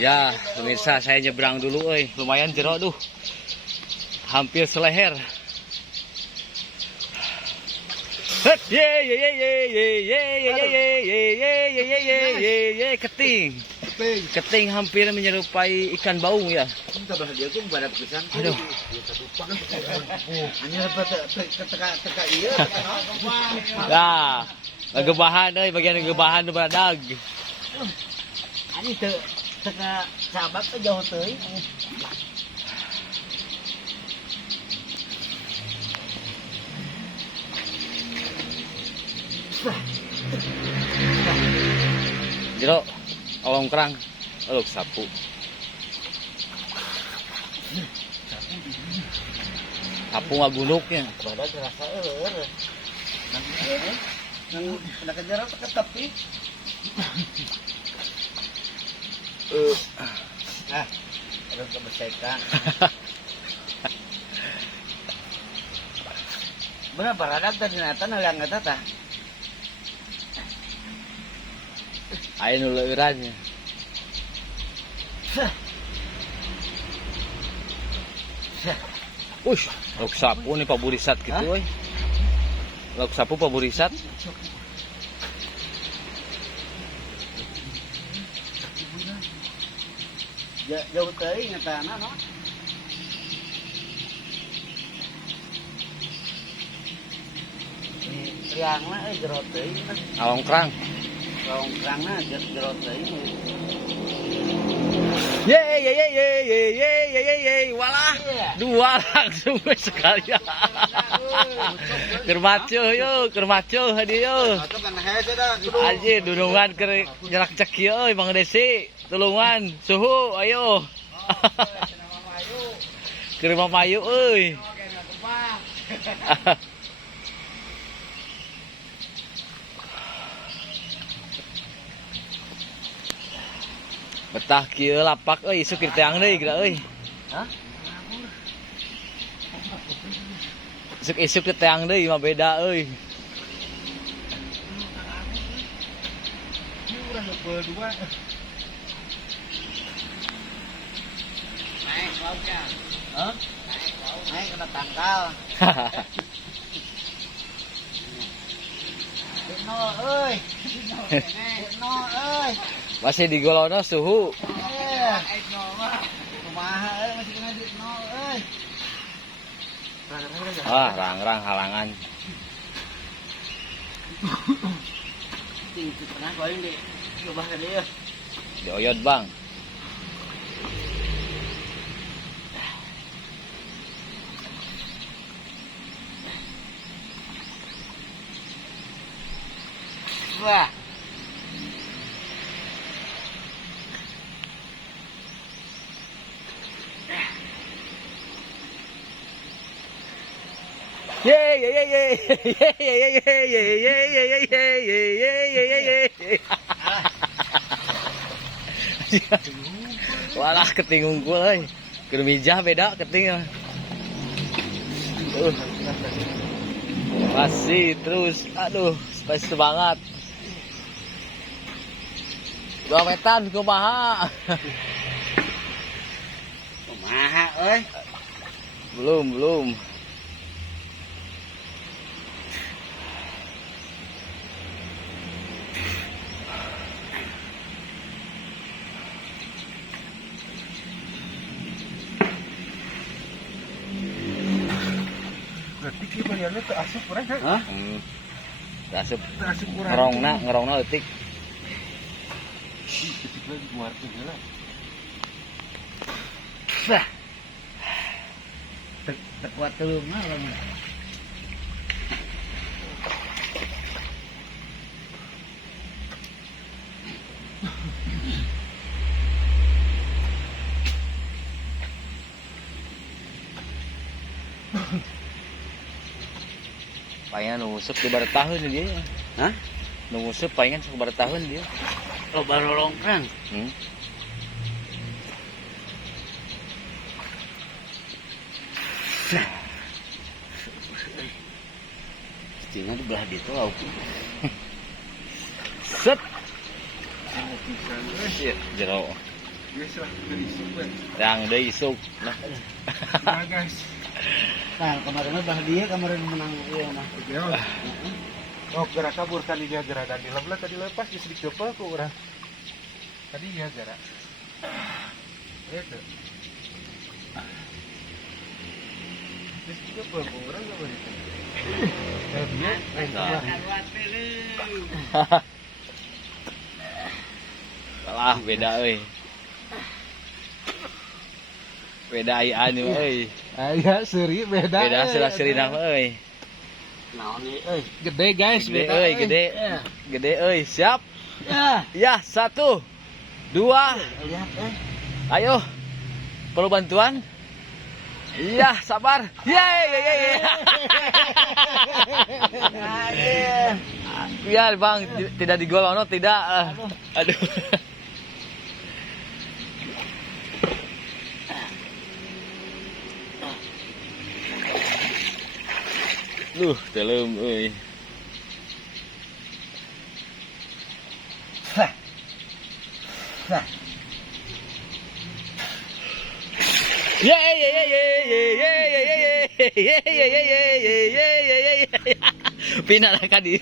Ya, pemirsa, saya nyebrang dulu, lumayan jero tuh, hampir seleher. Keting. Keting hampir menyerupai ikan baung ya. Aduh. Nah, gebahan bagian gebahan tuh beradag. Ani teka sahabat teh jauh teuing. Jero, olong kerang, olok sapu. Sapu ngagunduknya. Badan terasa eueur. Nang kejar ke tepi. Harus kebesekan. Bener paradak tadi ternyata nalang eta tah. Ayo nu leurannya. Ush, lok sapu nih paburisat gitu euy. Lok sapu paburisat. Jauh teuing eta no. Riangna jero teuing. Along kerang. Along kerangna jero teuing. Walah. Dua langsung sekali. Kermacuh yuk, kermacuh hadiah yuk. Anjir, dunungan ke jarak ceki euy Bang Desi. Tulungan, suhu, ayo. Keur mamayu euy. Betah kieu lapak euy, isuk kieu teang deui geura euy. Hah? Isuk-isuk teh teang deui mah beda euy. Naik lauknya. Hah? Naik kena tangkal. No euy. No euy. Masih digolona suhu. Kumaha euy masih kena di no euy. Ah, rang-rang halangan. Ting pernah goling di lubah tadi ya. Dioyot, Bang. Wah. Walah keting unggul euy. Keur mijah beda keting. Masih terus. Aduh, spesies banget. 2 metan kumaha? Kumaha euy? Belum. Berarti kieu bariana teu asup urang teh. Hah? Asup. Ngerongna leutik. Ketik lagi muarkeun heula. Bah. Teu kuat teuleungna urang. Palingan nungusep di baru tahun dia. Hah? Nungusep palingan baru tahun dia. Lo baru longkrang. Tinggal di belah itu lauk. Set. Iya, jero. Guys lah, dari super. Yang deui isuk. Nah. Nah guys. Nah, kemarin mah dia kemarin menang iya mah. Iya. Oh, gerak kabur tadi dia gerak dan dilepas tadi lepas di sedikit coba ke orang. Tadi dia gerak. Itu. Di sedikit coba ke orang enggak boleh. Dia Salah beda euy. Beda ayaan euy. Aya seri beda. Beda seri-serina euy. Naon ieu euy? Gede guys, Gede euy, gede. Gede euy, siap? Ya, Ya, 1 2 lihat ayo. Perlu bantuan? Iya, sabar. Yeay. Biar Bang, tidak digolono, tidak. Aduh. Telem euy. Pindah ka dieu.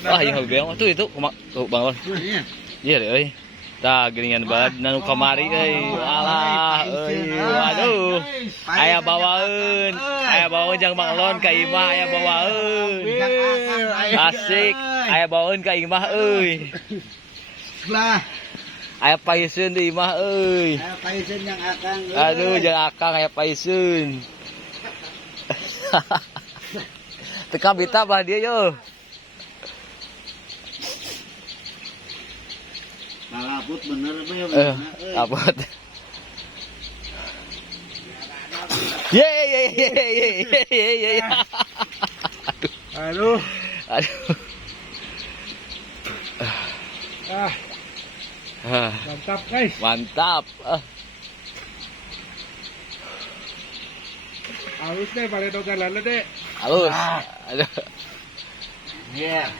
Wah, yang beong tuh itu tuh Bang Lon. Iya deh euy. Tah geuningan bae nanu kamari euy. Alah euy. Waduh. Aya bawaeun. Aya bawaeun jeung Bang Lon ka imah aya bawaeun. Asik. Aya bawaeun ka imah euy. lah. Aya paeseun di imah euy. Ayo paeseun yang akang. Aduh, jeung akang aya paeseun. Teka bita bah dia yo. Malaput bener be. Apot. Ye. Aduh. Aduh. Mantap guys. Mantap. Halus deh, balik dogalan deh. Halus. Aduh. Iya.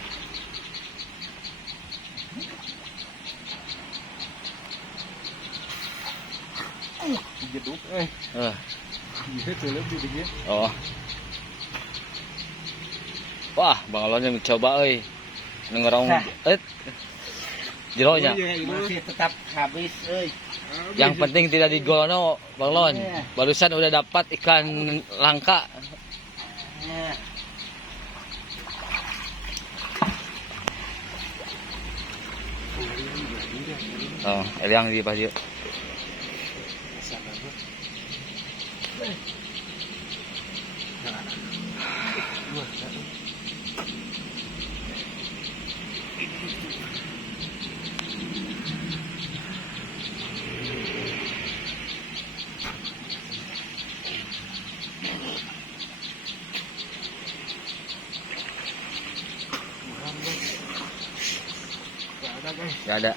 Jeduk Iya, celep di dia. Oh. Wah, Bang Lon yang coba euy. Ngerong jeronya. Masih tetap habis euy. Yang penting tidak digolono, Bang Lon. Barusan udah dapat ikan langka. Oh, eliang di pas yuk. Gak ada.